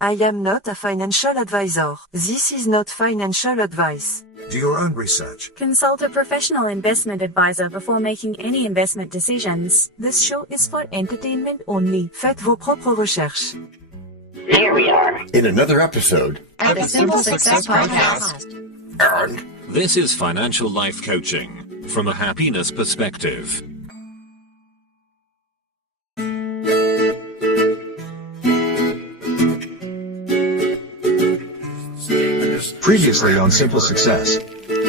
I am not a financial advisor. This is not financial advice. Do your own research. Consult a professional investment advisor before making any investment decisions. This show is for entertainment only. Faites vos propres recherches. Here we are in another episode of the Simple Success Podcast. And this is financial life coaching from a happiness perspective. Previously on Simple Success.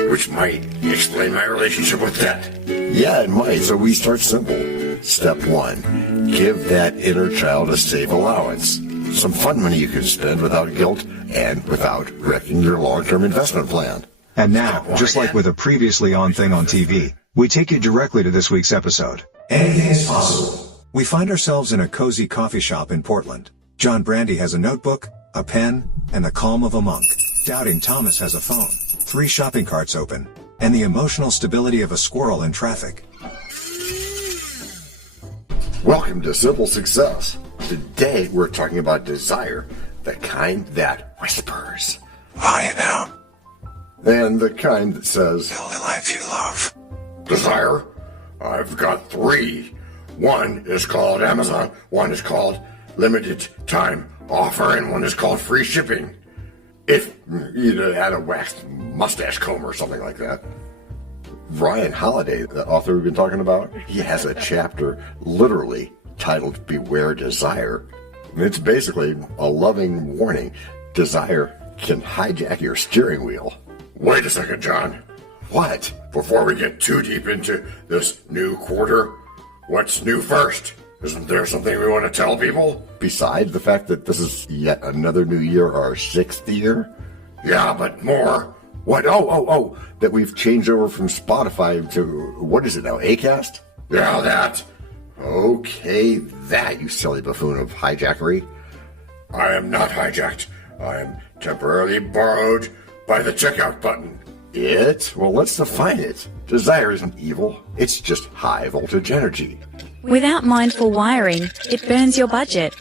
Which might explain my relationship with debt. Yeah, it might. So we start simple. Step 1. Give that inner child a safe allowance. Some fun money you can spend without guilt and without wrecking your long-term investment plan. And now, just like with a previously on thing on TV, we take you directly to this week's episode. Anything is possible. We find ourselves in a cozy coffee shop in Portland. John Brandy has a notebook, a pen, and the calm of a monk. Doubting Thomas has a phone, 3 shopping carts open, and the emotional stability of a squirrel in traffic. Welcome to Simple Success. Today we're talking about desire, the kind that whispers. I know. And the kind that says, build a life you love. Desire? I've got 3. One is called Amazon, one is called limited time offer, and one is called free shipping. If you had a waxed mustache comb or something like that. Ryan Holiday, the author we've been talking about, he has a chapter literally titled Beware Desire. And it's basically a loving warning. Desire can hijack your steering wheel. Wait a second, John. What? Before we get too deep into this new quarter, what's new first? Isn't there something we want to tell people? Besides the fact that this is yet another new year, our 6th year? Yeah, but more. What? Oh, that we've changed over from Spotify to, what is it now, Acast? Yeah, that. Okay, that, you silly buffoon of hijackery. I am not hijacked. I am temporarily borrowed by the checkout button. It? Well, let's define it. Desire isn't evil. It's just high voltage energy. Without mindful wiring, it burns your budget.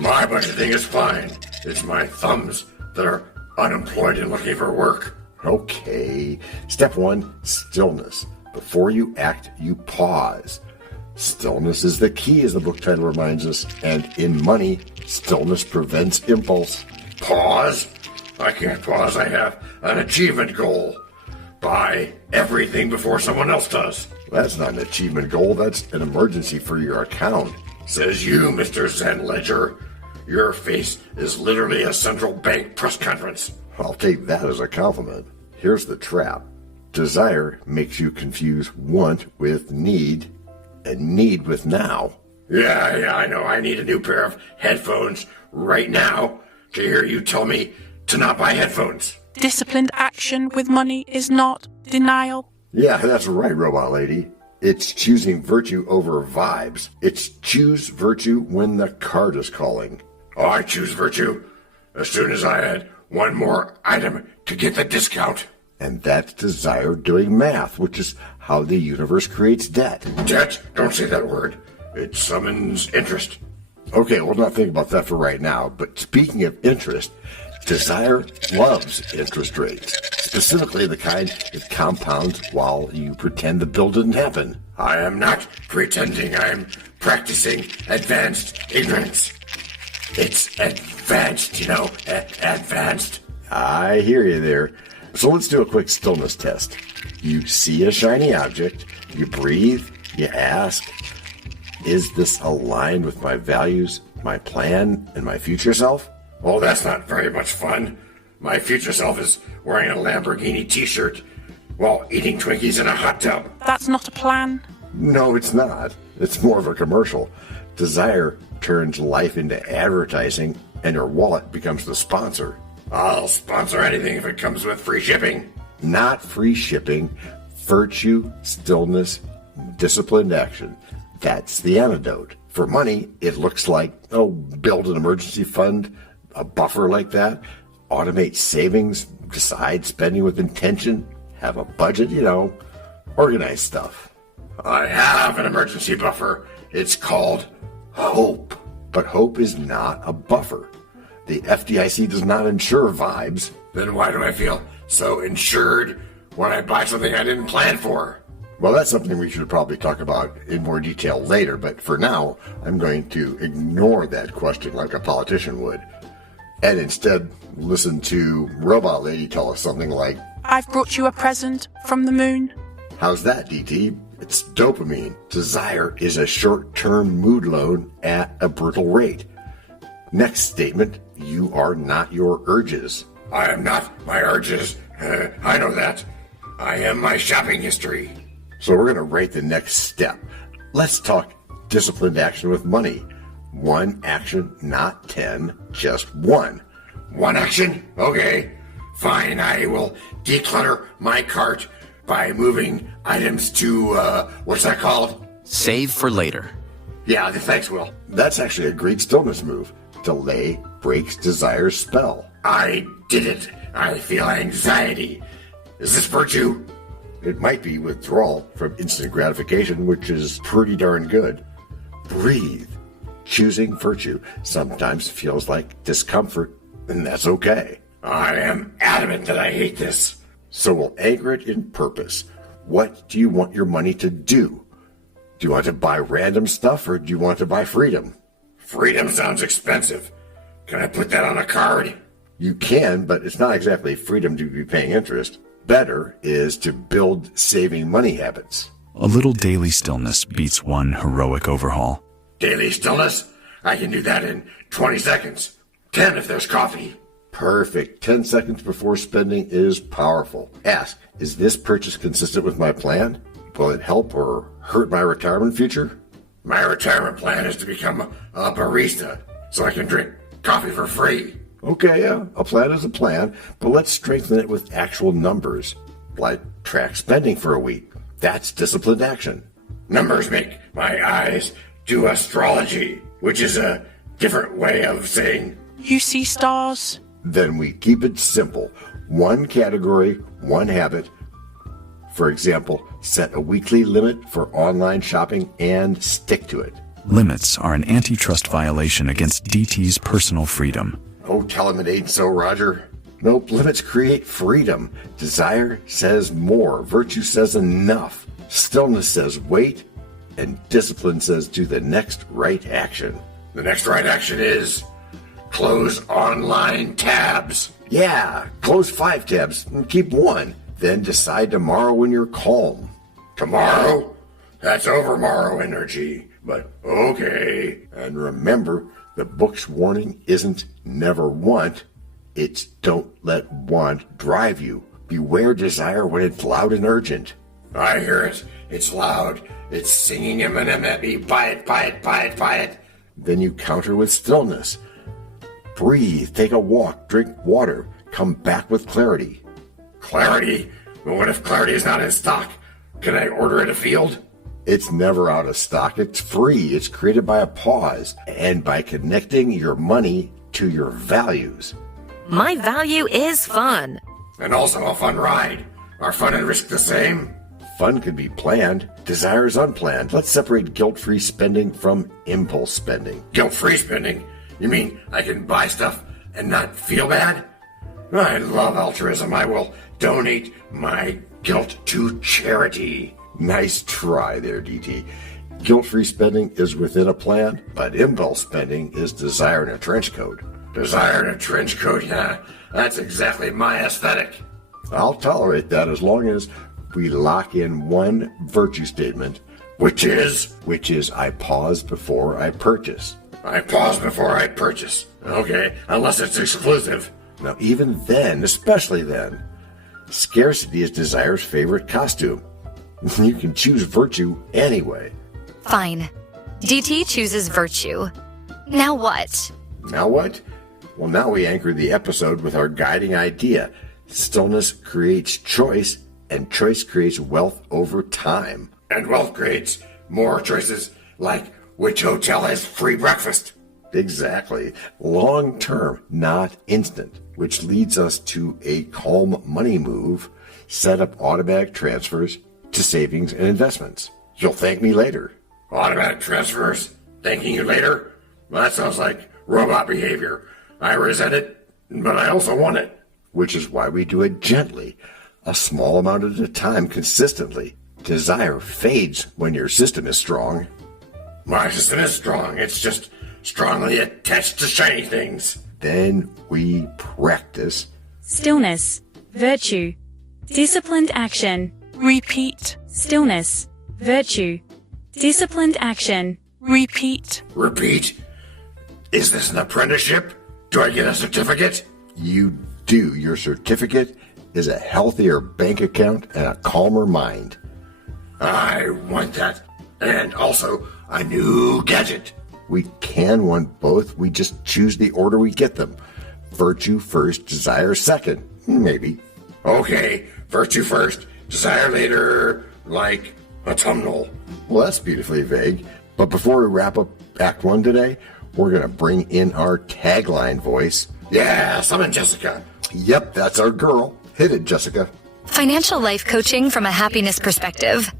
My budgeting is fine. It's my thumbs that are unemployed and looking for work. Okay. Step 1, stillness. Before you act, you pause. Stillness is the key, as the book title reminds us. And in money, stillness prevents impulse. Pause? I can't pause. I have an achievement goal. Buy everything before someone else does. That's not an achievement goal. That's an emergency for your account. Says you, Mr. Zen Ledger. Your face is literally a central bank press conference. I'll take that as a compliment. Here's the trap. Desire makes you confuse want with need and need with now. Yeah, I know. I need a new pair of headphones right now to hear you tell me to not buy headphones. Disciplined action with money is not denial. Yeah, that's right, robot lady. It's choosing virtue over vibes. It's choose virtue when the card is calling. Oh, I choose virtue as soon as I add one more item to get the discount. And that's desire doing math, which is how the universe creates debt. Debt? Don't say that word. It summons interest. Okay, we'll not think about that for right now, but speaking of interest, desire loves interest rates, specifically the kind that compounds while you pretend the bill didn't happen. I am not pretending. I am practicing advanced ignorance. It's advanced, advanced. I hear you there. So let's do a quick stillness test. You see a shiny object, you breathe, you ask, is this aligned with my values, my plan, and my future self? Well, that's not very much fun. My future self is wearing a Lamborghini t-shirt while eating Twinkies in a hot tub. That's not a plan. No, it's not. It's more of a commercial. Desire turns life into advertising, and your wallet becomes the sponsor. I'll sponsor anything if it comes with free shipping. Not free shipping. Virtue, stillness, disciplined action. That's the antidote. For money, it looks like, build an emergency fund, a buffer like that, automate savings, decide spending with intention, have a budget, organize stuff. I have an emergency buffer. It's called hope. But hope is not a buffer. The FDIC does not insure vibes. Then why do I feel so insured when I buy something I didn't plan for? Well, that's something we should probably talk about in more detail later, but for now, I'm going to ignore that question like a politician would, and instead listen to Robot Lady tell us something like, I've brought you a present from the moon. how's that, DT? It's dopamine. Desire is a short-term mood loan at a brutal rate. Next statement, you are not your urges. I am not my urges. I know that. I am my shopping history. So we're going to rate the next step. Let's talk disciplined action with money. One action, not 10, just one. One action? Okay. Fine, I will declutter my cart by moving items to, what's that called? Save for later. Yeah, thanks, Will. That's actually a great stillness move. Delay breaks desire's spell. I did it. I feel anxiety. Is this virtue? It might be withdrawal from instant gratification, which is pretty darn good. Breathe. Choosing virtue sometimes feels like discomfort, and that's okay. I am adamant that I hate this. So we'll anchor it in purpose. What do you want your money to do? Do you want to buy random stuff, or do you want to buy freedom? Freedom sounds expensive. Can I put that on a card? You can, but it's not exactly freedom to be paying interest. Better is to build saving money habits. A little daily stillness beats one heroic overhaul. Daily stillness? I can do that in 20 seconds. 10 if there's coffee. Perfect. 10 seconds before spending is powerful. Ask, is this purchase consistent with my plan? Will it help or hurt my retirement future? My retirement plan is to become a barista so I can drink coffee for free. Okay, yeah, a plan is a plan, but let's strengthen it with actual numbers. Like track spending for a week. That's disciplined action. Numbers make my eyes do astrology, which is a different way of saying You see stars. Then we keep it simple. One category, one habit. For example, set a weekly limit for online shopping and stick to it. Limits are an antitrust violation against DT's personal freedom. Oh, tell him it ain't so, Roger. Nope, limits create freedom. Desire says more. Virtue says enough. Stillness says wait. And discipline says do the next right action. The next right action is close online tabs. Yeah, close 5 tabs and keep 1. Then decide tomorrow when you're calm. Tomorrow? That's overmorrow energy. But okay. And remember, the book's warning isn't never want. It's don't let want drive you. Beware desire when it's loud and urgent. I hear it. It's loud. It's singing Eminem at me. Buy it, buy it, buy it, buy it. Then you counter with stillness. Breathe, take a walk, drink water, come back with clarity. Clarity? But what if clarity is not in stock? Can I order at a field? It's never out of stock. It's free. It's created by a pause and by connecting your money to your values. My value is fun. And also a fun ride. Are fun and risk the same? Fun could be planned. Desire is unplanned. Let's separate guilt-free spending from impulse spending. Guilt-free spending? You mean I can buy stuff and not feel bad? I love altruism. I will donate my guilt to charity. Nice try there, DT. Guilt-free spending is within a plan, but impulse spending is desire in a trench coat. Desire in a trench coat? Yeah, that's exactly my aesthetic. I'll tolerate that as long as we lock in one virtue statement, which is I pause before I purchase. I pause before I purchase. Okay, unless it's exclusive. Now, even then, especially then, scarcity is desire's favorite costume. You can choose virtue anyway. Fine. DT chooses virtue. Now what? Now what? Well, now we anchor the episode with our guiding idea. Stillness creates choice, and choice creates wealth over time. And wealth creates more choices, like which hotel has free breakfast. Exactly. Long term, not instant, which leads us to a calm money move. Set up automatic transfers to savings and investments. You'll thank me later. Automatic transfers? Thanking you later? Well, that sounds like robot behavior. I resent it, but I also want it. Which is why we do it gently, a small amount at a time consistently. Desire fades when your system is strong. My system is strong. It's just strongly attached to shiny things. Then we practice Stillness. Virtue. Disciplined action. Repeat. Stillness. Virtue. Disciplined action. Repeat. Repeat. Is this an apprenticeship? Do I get a certificate? You do. Your certificate is a healthier bank account and a calmer mind. I want that. And also a new gadget. We can want both. We just choose the order we get them. Virtue first, desire second. Maybe. Okay, virtue first, desire later, like autumnal. Well, that's beautifully vague. But before we wrap up Act 1 today, we're going to bring in our tagline voice. Yeah, summon Jessica. Yep, that's our girl. Hit it, Jessica. Financial life coaching from a happiness perspective.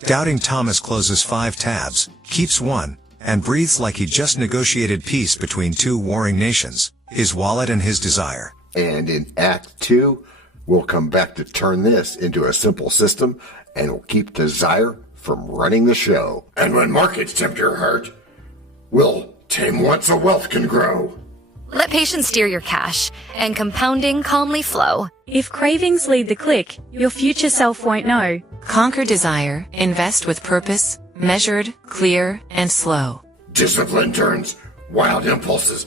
Doubting Thomas closes 5 tabs, keeps 1, and breathes like he just negotiated peace between 2 warring nations, his wallet and his desire. And in Act 2, we'll come back to turn this into a simple system, and we'll keep desire from running the show. And when markets tempt your heart, we'll tame what so wealth can grow. Let patience steer your cash, and compounding calmly flow. If cravings lead the click, your future self won't know. Conquer desire, invest with purpose, measured, clear, and slow. Discipline turns wild impulses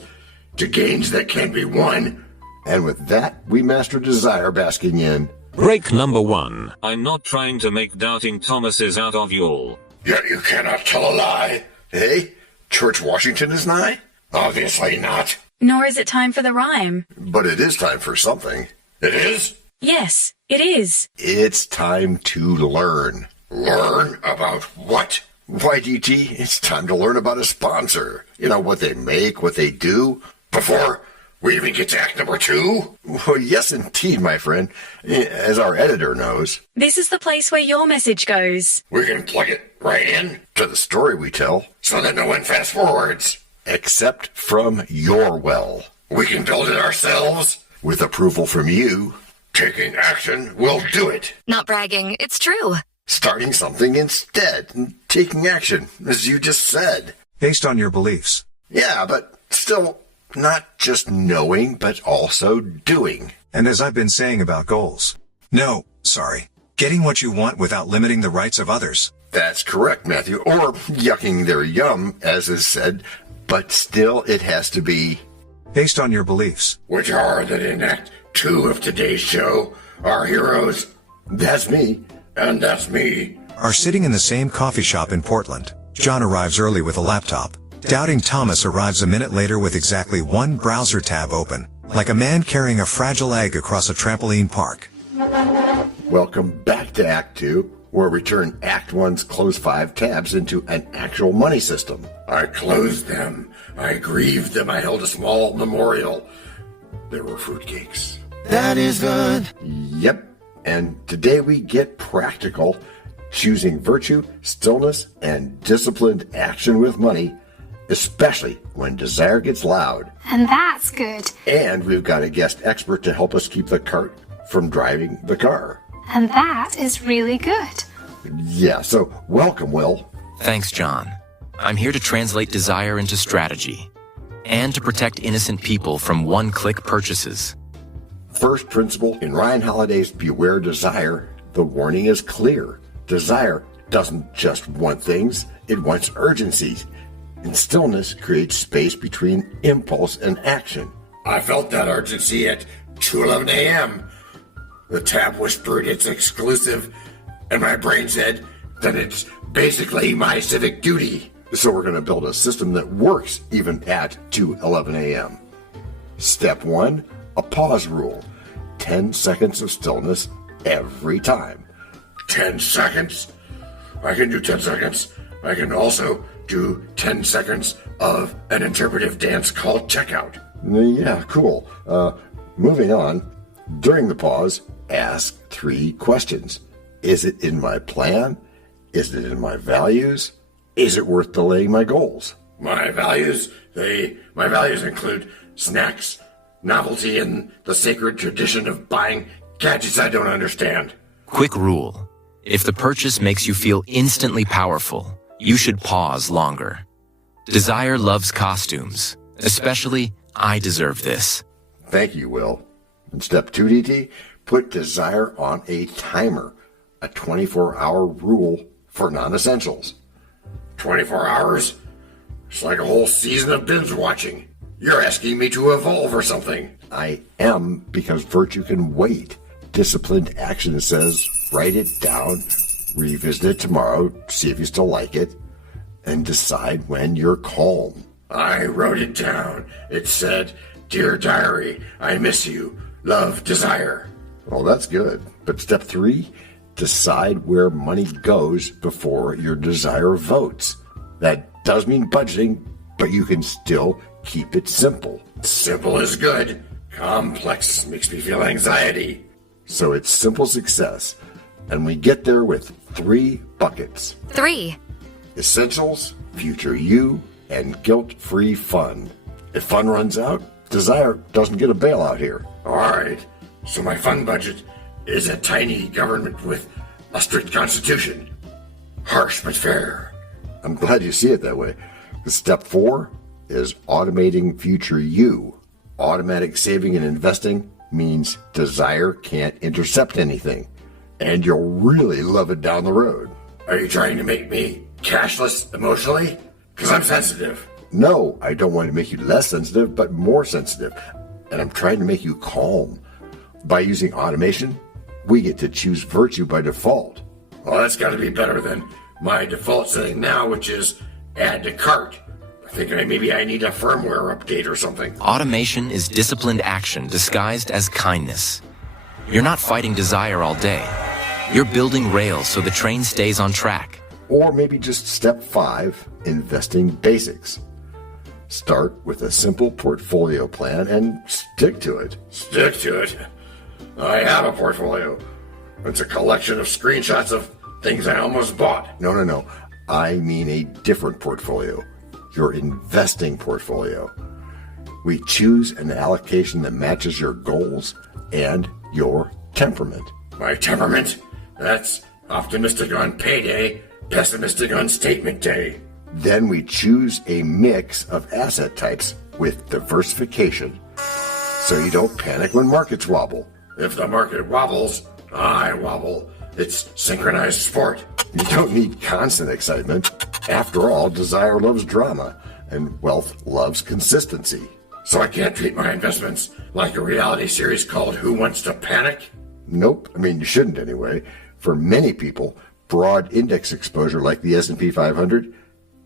to gains that can't be won. And with that, we master desire basking in. Break number 1. I'm not trying to make doubting Thomases out of you all. Yet you cannot tell a lie. Hey, Church Washington is nigh? Obviously not. Nor is it time for the rhyme. But it is time for something. It is? Yes, it is. It's time to learn. Learn about what? Why, DT, it's time to learn about a sponsor. You know, what they make, what they do. Before we even get to Act number 2? Well, yes, indeed, my friend. As our editor knows. This is the place where your message goes. We can plug it right in to the story we tell, so that no one fast forwards. Except from your well. We can build it ourselves, with approval from you. Taking action will do it. Not bragging, it's true. Starting something instead, and taking action, as you just said. Based on your beliefs. Yeah, but still, not just knowing, but also doing. And as I've been saying about goals. No, sorry. Getting what you want without limiting the rights of others. That's correct, Matthew. Or yucking their yum, as is said. But still, it has to be based on your beliefs. Which are that in Act 2 of today's show, our heroes, that's me, and that's me, are sitting in the same coffee shop in Portland. John arrives early with a laptop. Doubting Thomas arrives a minute later with exactly 1 browser tab open, like a man carrying a fragile egg across a trampoline park. Welcome back to Act 2, where we turn Act 1's close 5 tabs into an actual money system. I closed them. I grieved them. I held a small memorial. There were fruitcakes. That is good. Yep. And today we get practical, choosing virtue, stillness, and disciplined action with money, especially when desire gets loud. And that's good. And we've got a guest expert to help us keep the cart from driving the car. And that is really good. Yeah, so welcome, Will. Thanks, John. I'm here to translate desire into strategy and to protect innocent people from one-click purchases. First principle in Ryan Holiday's Beware Desire, the warning is clear. Desire doesn't just want things, it wants urgency. And stillness creates space between impulse and action. I felt that urgency at 2:11 a.m. The tab whispered it's exclusive, and my brain said that it's basically my civic duty. So we're going to build a system that works even at 2:11 a.m. Step 1, a pause rule. 10 seconds of stillness every time. 10 seconds? I can do 10 seconds. I can also do 10 seconds of an interpretive dance called checkout. Yeah, cool. Moving on. During the pause, ask 3 questions. Is it in my plan? Is it in my values? Is it worth delaying my goals? My values include snacks, novelty, and the sacred tradition of buying gadgets I don't understand. Quick rule. If the purchase makes you feel instantly powerful, you should pause longer. Desire loves costumes, especially I deserve this. Thank you, Will. And step 2, DT, put desire on a timer, a 24-hour rule for non-essentials. 24 hours? It's like a whole season of binge watching. You're asking me to evolve or something. I am, because virtue can wait. Disciplined action says write it down, revisit it tomorrow, see if you still like it, and decide when you're calm. I wrote it down. It said, "Dear diary, I miss you. Love, Desire." Well, that's good. But step 3, decide where money goes before your desire votes. That does mean budgeting, but you can still keep it simple. Simple is good. Complex makes me feel anxiety. So it's simple success. And we get there with 3 buckets. 3. Essentials, future you, and guilt-free fun. If fun runs out, desire doesn't get a bailout here. All right. So my fun budget is a tiny government with a strict constitution. Harsh but fair. I'm glad you see it that way. Step 4 is automating future you. Automatic saving and investing means desire can't intercept anything, and you'll really love it down the road. Are you trying to make me cashless emotionally? Because I'm sensitive. No, I don't want to make you less sensitive, but more sensitive. And I'm trying to make you calm. By using automation, we get to choose virtue by default. Well, that's got to be better than my default setting now, which is add to cart. I think maybe I need a firmware update or something. Automation is disciplined action disguised as kindness. You're not fighting desire all day. You're building rails so the train stays on track. Or maybe just step 5, investing basics. Start with a simple portfolio plan and stick to it. Stick to it? I have a portfolio. It's a collection of screenshots of things I almost bought. No. I mean a different portfolio. Your investing portfolio. We choose an allocation that matches your goals and your temperament. My temperament? That's optimistic on payday, pessimistic on statement day. Then we choose a mix of asset types with diversification, so you don't panic when markets wobble. If the market wobbles, I wobble. It's synchronized sport. You don't need constant excitement. After all, desire loves drama, and wealth loves consistency. So I can't treat my investments like a reality series called Who Wants to Panic? Nope. I mean, you shouldn't anyway. For many people, broad index exposure like the S&P 500,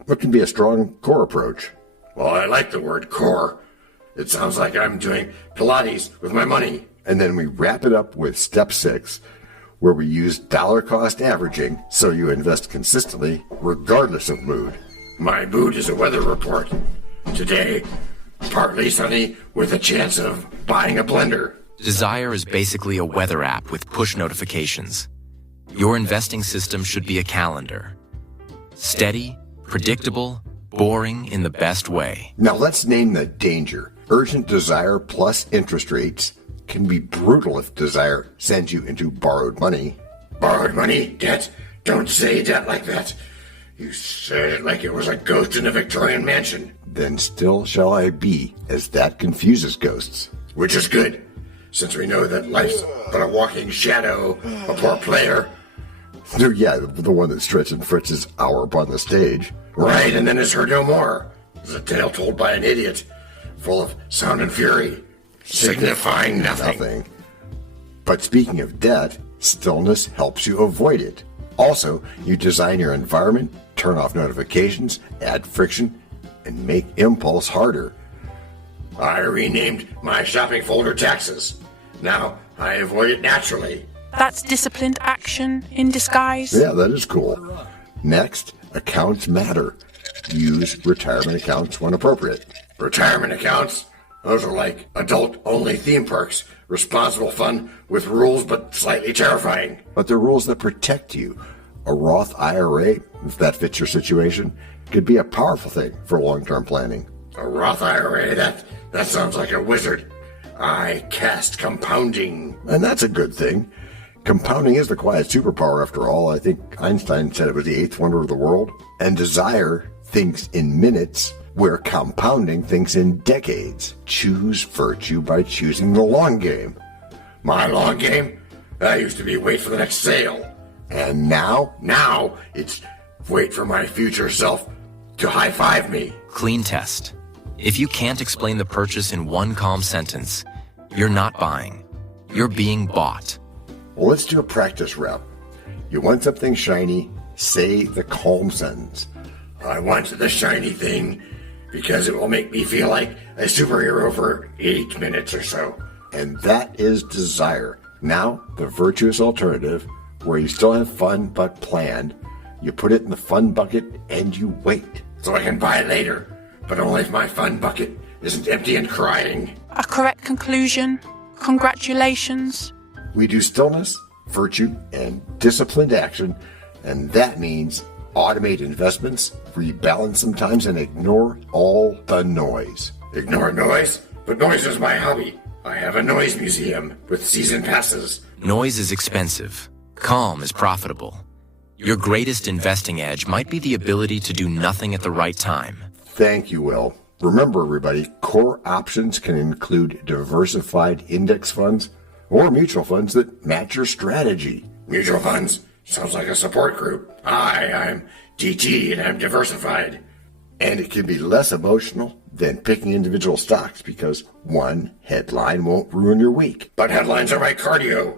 it can be a strong core approach. Well, I like the word core. It sounds like I'm doing Pilates with my money. And then we wrap it up with step 6, where we use dollar cost averaging so you invest consistently regardless of mood. My mood is a weather report. Today, partly sunny with a chance of buying a blender. Desire is basically a weather app with push notifications. Your investing system should be a calendar. Steady, predictable, boring in the best way. Now let's name the danger. Urgent desire plus interest rates can be brutal if desire sends you into borrowed money. Borrowed money? Debt? Don't say debt like that. You said it like it was a ghost in a Victorian mansion. Then still shall I be, as that confuses ghosts. Which is good, since we know that life's but a walking shadow, a poor player. Yeah, the one that Stretch and Fritz's hour up on the stage. Right, and then is heard no more. It's a tale told by an idiot, full of sound and fury, signifying nothing. But speaking of debt, stillness helps you avoid it. Also, you design your environment, turn off notifications, add friction, and make impulse harder. I renamed my shopping folder taxes. Now I avoid it naturally. That's disciplined action in disguise. Yeah, that is cool. Next, accounts matter. Use retirement accounts when appropriate. Retirement accounts? Those are like adult-only theme parks. Responsible fun with rules, but slightly terrifying. But they're rules that protect you. A Roth IRA, if that fits your situation, could be a powerful thing for long-term planning. A Roth IRA? That sounds like a wizard. I cast compounding. And that's a good thing. Compounding is the quiet superpower after all. I think Einstein said it was the eighth wonder of the world. And desire thinks in minutes, where compounding thinks in decades. Choose virtue by choosing the long game. My long game? That used to be wait for the next sale. And now? Now, it's wait for my future self to high-five me. Clean test. If you can't explain the purchase in one calm sentence, you're not buying. You're being bought. Well, let's do a practice rep. You want something shiny, say the calm sentence. I want the shiny thing because it will make me feel like a superhero for 8 minutes or so. And that is desire. Now, the virtuous alternative, where you still have fun but planned. You put it in the fun bucket and you wait. So I can buy it later, but only if my fun bucket isn't empty and crying. A correct conclusion. Congratulations. We do stillness, virtue, and disciplined action, and that means automate investments, rebalance sometimes, and ignore all the noise. Ignore noise? But noise is my hobby. I have a noise museum with season passes. Noise is expensive. Calm is profitable. Your greatest investing edge might be the ability to do nothing at the right time. Thank you, Will. Remember, everybody, core options can include diversified index funds or mutual funds that match your strategy. Mutual funds? Sounds like a support group. Hi, I'm DT and I'm diversified. And it can be less emotional than picking individual stocks because one headline won't ruin your week. But headlines are my cardio.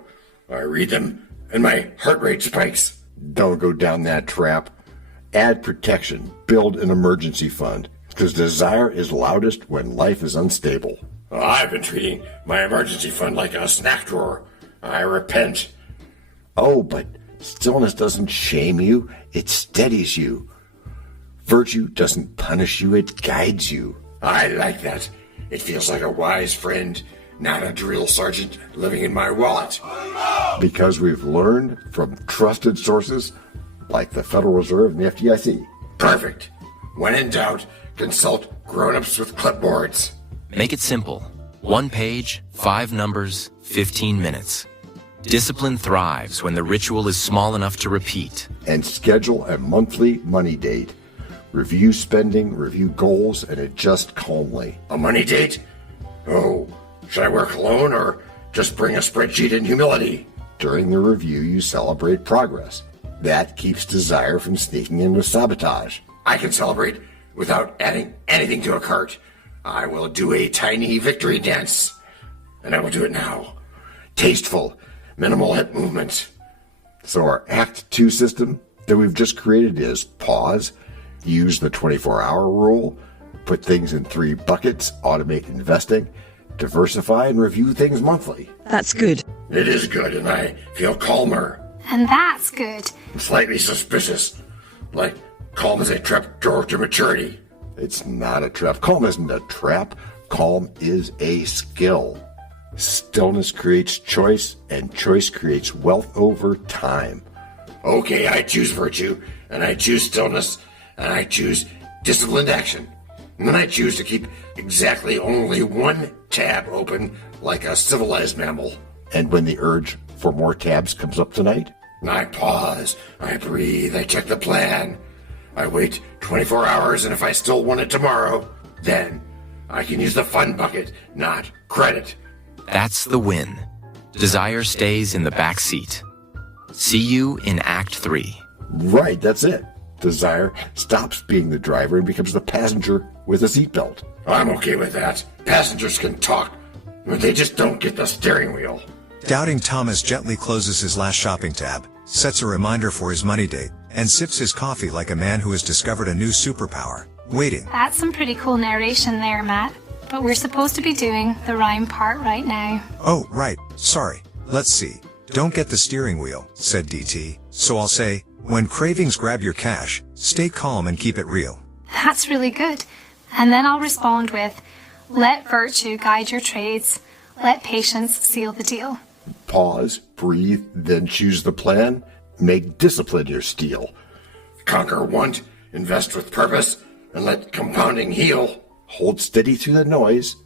I read them and my heart rate spikes. Don't go down that trap. Add protection. Build an emergency fund. Because desire is loudest when life is unstable. I've been treating my emergency fund like a snack drawer. I repent. Oh, but stillness doesn't shame you. It steadies you. Virtue doesn't punish you. It guides you. I like that. It feels like a wise friend, not a drill sergeant living in my wallet. Because we've learned from trusted sources like the Federal Reserve and the FDIC. Perfect. When in doubt, consult grown-ups with clipboards. Make it simple. 1 page, 5 numbers, 15 minutes. Discipline thrives when the ritual is small enough to repeat. And schedule a monthly money date. Review spending, review goals, and adjust calmly. A money date? Oh, should I wear cologne or just bring a spreadsheet and humility? During the review, you celebrate progress. That keeps desire from sneaking in with sabotage. I can celebrate without adding anything to a cart. I will do a tiny victory dance. And I will do it now. Tasteful, minimal hip movements. So our Act 2 system that we've just created is pause, use the 24-hour rule, put things in 3 buckets, automate investing, diversify, and review things monthly. That's good. It is good, and I feel calmer. And that's good. Slightly suspicious. Like calm is a trap door to maturity. It's not a trap. Calm isn't a trap. Calm is a skill. Stillness creates choice, and choice creates wealth over time. Okay, I choose virtue, and I choose stillness, and I choose disciplined action. And then I choose to keep exactly only 1 tab open like a civilized mammal. And when the urge for more tabs comes up tonight, I pause, I breathe, I check the plan. I wait 24 hours, and if I still want it tomorrow, then I can use the fun bucket, not credit. That's the win. Desire stays in the back seat. See you in Act 3. Right, that's it. Desire stops being the driver and becomes the passenger with a seatbelt. I'm okay with that. Passengers can talk, but they just don't get the steering wheel. Doubting Thomas gently closes his last shopping tab, sets a reminder for his money date, and sips his coffee like a man who has discovered a new superpower. Waiting. That's some pretty cool narration there, Matt. But we're supposed to be doing the rhyme part right now. Oh, right. Sorry. Let's see. Don't get the steering wheel, said DT. So I'll say, when cravings grab your cash, stay calm and keep it real. That's really good. And then I'll respond with, let virtue guide your trades. Let patience seal the deal. Pause, breathe, then choose the plan. Make discipline your steel. Conquer want, invest with purpose, and let compounding heal. Hold steady through the noise.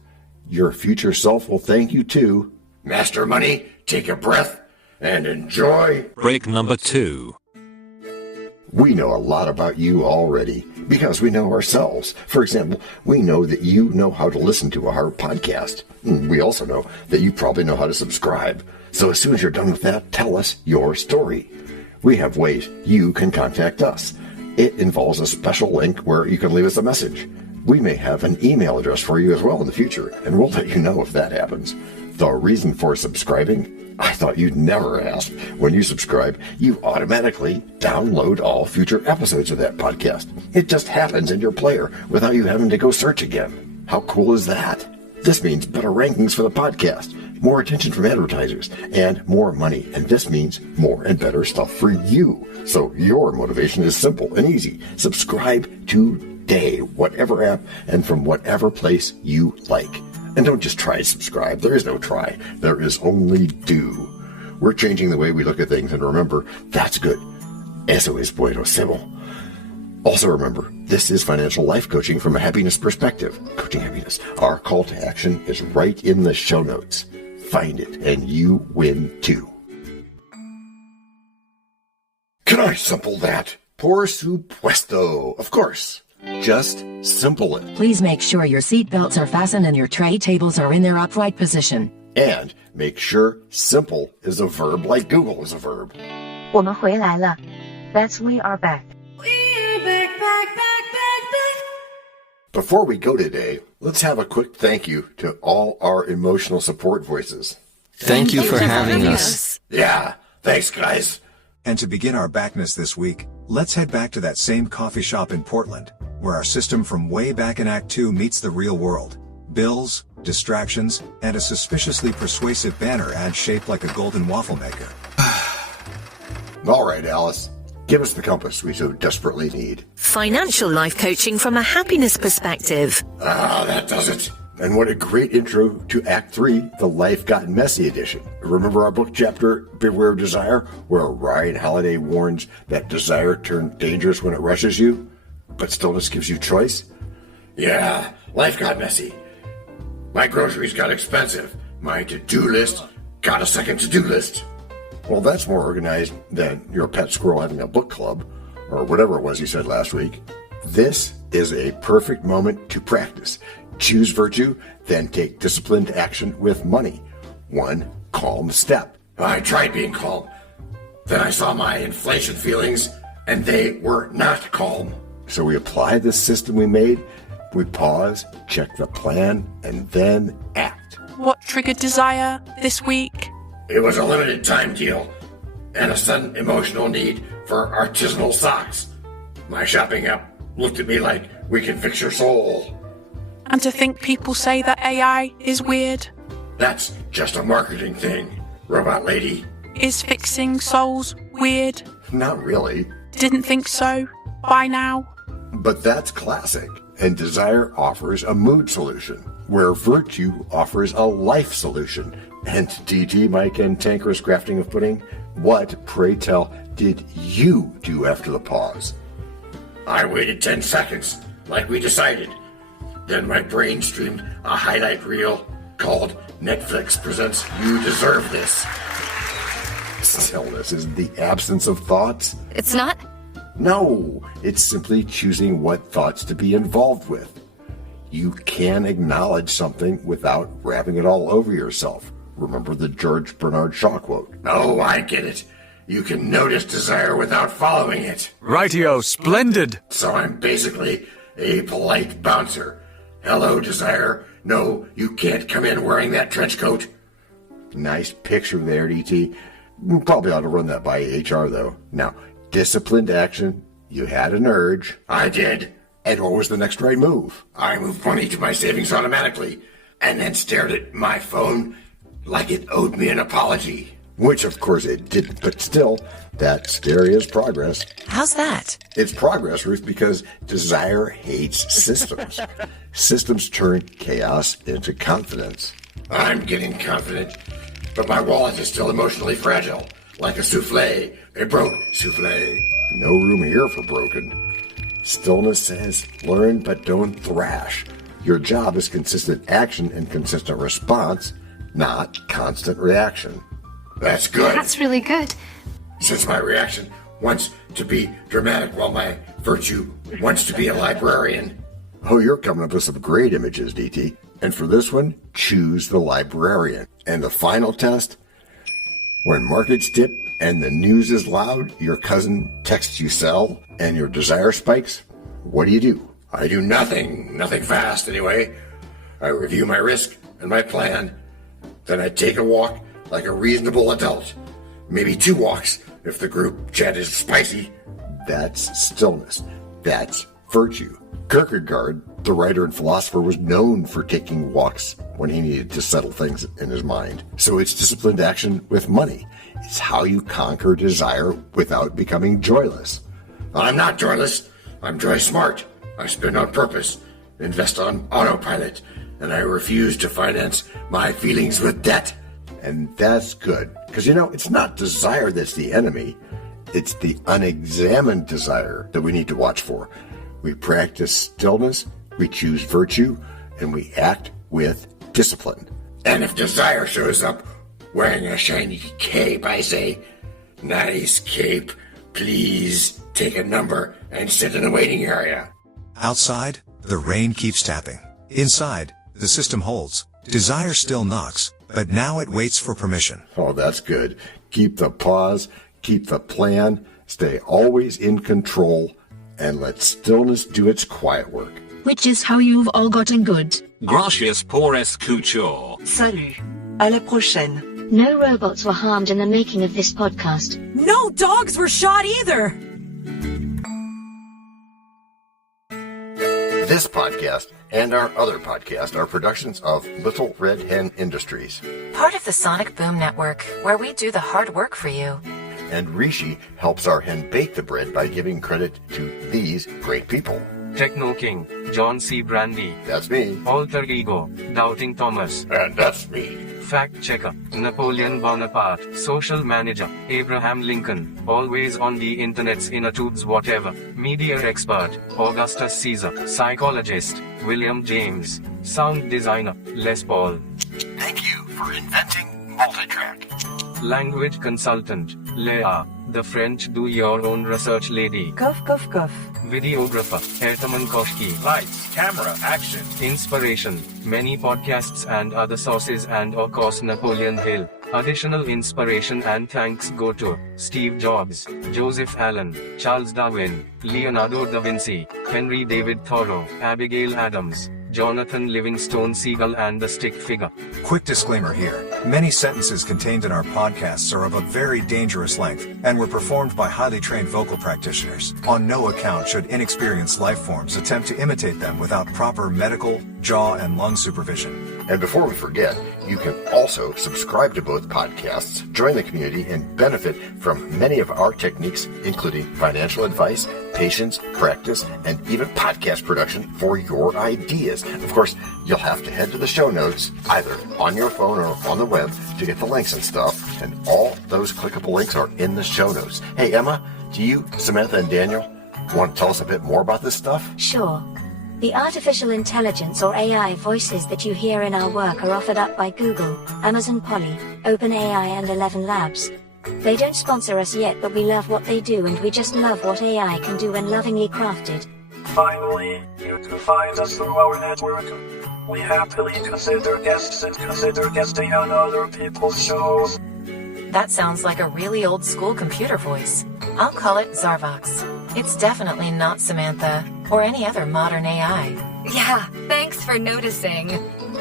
your future self will thank you too. Master Money, take a breath and enjoy. Break number 2. We know a lot about you already because we know ourselves. For example, we know that you know how to listen to our podcast. We also know that you probably know how to subscribe. So as soon as you're done with that, tell us your story. We have ways you can contact us. It involves a special link where you can leave us a message. We may have an email address for you as well in the future, and we'll let you know if that happens. The reason for subscribing? I thought you'd never ask. When you subscribe, you automatically download all future episodes of that podcast. It just happens in your player without you having to go search again. How cool is that? This means better rankings for the podcast, more attention from advertisers, and more money. And this means more and better stuff for you. So your motivation is simple and easy. Subscribe today, whatever app and from whatever place you like. And don't just try to subscribe. There is no try. There is only do. We're changing the way we look at things, and remember, that's good. Eso es bueno, Sybil. Also remember, this is financial life coaching from a happiness perspective. Coaching happiness. Our call to action is right in the show notes. Find it, and you win too. Can I simple that? Por supuesto. Of course. Just simple it. Please make sure your seat belts are fastened and your tray tables are in their upright position. And make sure simple is a verb like Google is a verb. 我们回来了. That's we are back. Before we go today, let's have a quick thank you to all our emotional support voices. Thank you for having us. Yeah, thanks guys. And to begin our backness this week, let's head back to that same coffee shop in Portland, where our system from way back in Act 2 meets the real world. Bills, distractions, and a suspiciously persuasive banner ad shaped like a golden waffle maker. All right, Alice. Give us the compass we so desperately need. Financial life coaching from a happiness perspective. That does it. And what a great intro to Act 3, the Life Got Messy edition. Remember our book chapter, Beware of Desire, where Ryan Holiday warns that desire turns dangerous when it rushes you, but stillness gives you choice? Yeah, life got messy. My groceries got expensive. My to-do list got a second to-do list. Well, that's more organized than your pet squirrel having a book club, or whatever it was you said last week. This is a perfect moment to practice. Choose virtue, then take disciplined action with money. One calm step. I tried being calm. Then I saw my inflation feelings, and they were not calm. So we apply the system we made. We pause, check the plan, and then act. What triggered desire this week? It was a limited time deal, and a sudden emotional need for artisanal socks. My shopping app looked at me like, we can fix your soul. And to think people say that AI is weird. That's just a marketing thing, robot lady. Is fixing souls weird? Not really. Didn't think so. By now. But that's classic. And desire offers a mood solution, where virtue offers a life solution. And DT, Mike, and Tanker's crafting of pudding, what, pray tell, did you do after the pause? I waited 10 seconds, like we decided. Then my brain streamed a highlight reel called Netflix Presents You Deserve This. Stillness is the absence of thoughts. It's not? No, it's simply choosing what thoughts to be involved with. You can acknowledge something without wrapping it all over yourself. Remember the George Bernard Shaw quote. Oh, I get it. You can notice desire without following it. Rightio, splendid. So I'm basically a polite bouncer. Hello, desire. No, you can't come in wearing that trench coat. Nice picture there, DT. Probably ought to run that by HR, though. Now, disciplined action. You had an urge. I did. And what was the next right move? I moved money to my savings automatically, and then stared at my phone like it owed me an apology. Which, of course, it didn't, but still, that stare is progress. How's that? It's progress, Ruth, because desire hates systems. Systems turn chaos into confidence. I'm getting confident, but my wallet is still emotionally fragile, like a souffle, a broke souffle. No room here for broken. Stillness says, learn but don't thrash. Your job is consistent action and consistent response, not constant reaction. That's good. That's really good. Since my reaction wants to be dramatic while my virtue wants to be a librarian. Oh, you're coming up with some great images, DT. And for this one, choose the librarian. And the final test, when markets dip and the news is loud, your cousin texts you sell, and your desire spikes, what do? I do nothing fast anyway. I review my risk and my plan. Then I take a walk like a reasonable adult. Maybe 2 walks if the group chat is spicy. That's stillness. That's virtue. Kierkegaard, the writer and philosopher, was known for taking walks when he needed to settle things in his mind. So it's disciplined action with money. It's how you conquer desire without becoming joyless. I'm not joyless. I'm joy smart. I spend on purpose, invest on autopilot, and I refuse to finance my feelings with debt. And that's good, because it's not desire that's the enemy. It's the unexamined desire that we need to watch for. We practice stillness, we choose virtue, and we act with discipline. And if desire shows up wearing a shiny cape, I say, nice cape, please take a number and sit in the waiting area. Outside, the rain keeps tapping. Inside, the system holds. Desire still knocks, but now it waits for permission. Oh, that's good. Keep the pause, keep the plan, stay always in control, and let stillness do its quiet work. Which is how you've all gotten good. Gracias por escuchar. Salut. À la prochaine. No robots were harmed in the making of this podcast. No dogs were shot either. This podcast and our other podcast are productions of Little Red Hen Industries. Part of the Sonic Boom Network, where we do the hard work for you. And Rishi helps our hen bake the bread by giving credit to these great people. Techno King, John C. Brandy. That's me. Alter Ego, Doubting Thomas. And that's me. Fact Checker, Napoleon Bonaparte. Social Manager, Abraham Lincoln. Always on the internet's inner tubes whatever. Media Expert, Augustus Caesar. Psychologist, William James. Sound Designer, Les Paul. Thank you for inventing multitrack. Language Consultant, Leah, the French do-your-own research lady. Cough, cough, cough. Videographer, Ertaman Koshki. Lights, camera, action. Inspiration, many podcasts and other sources and of course Napoleon Hill. Additional inspiration and thanks go to Steve Jobs, Joseph Allen, Charles Darwin, Leonardo da Vinci, Henry David Thoreau, Abigail Adams, Jonathan Livingstone Seagull and the Stick Figure. Quick disclaimer here. Many sentences contained in our podcasts are of a very dangerous length and were performed by highly trained vocal practitioners. On no account should inexperienced life forms attempt to imitate them without proper medical, jaw, and lung supervision. And before we forget, you can also subscribe to both podcasts, join the community, and benefit from many of our techniques, including financial advice, patience, practice, and even podcast production for your ideas. Of course, you'll have to head to the show notes, either on your phone or on the web, to get the links and stuff. And all those clickable links are in the show notes. Hey, Emma, do you, Samantha, and Daniel want to tell us a bit more about this stuff? Sure. The artificial intelligence or AI voices that you hear in our work are offered up by Google, Amazon Polly, OpenAI and ElevenLabs. They don't sponsor us yet, but we love what they do and we just love what AI can do when lovingly crafted. Finally, you can find us through our network. We happily consider guests and consider guesting on other people's shows. That sounds like a really old school computer voice. I'll call it Zarvox. It's definitely not Samantha, or any other modern AI. Yeah, thanks for noticing.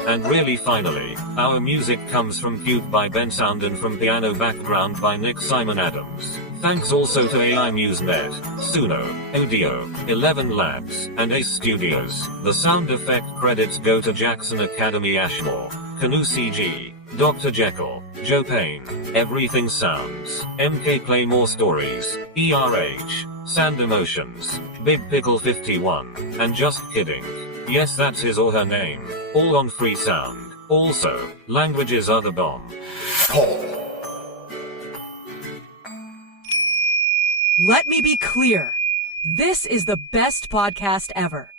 And really finally, our music comes from Cube by Ben Sound and from Piano Background by Nick Simon Adams. Thanks also to AI MuseNet, Suno, Audio, ElevenLabs, and Ace Studios. The sound effect credits go to Jackson Academy Ashmore, Canoe CG, Dr. Jekyll, Joe Payne, Everything Sounds, MK Play More Stories, ERH, Sand Emotions, Big Pickle 51, and Just Kidding. Yes, that's his or her name. All on free sound. Also, languages are the bomb. Let me be clear. This is the best podcast ever.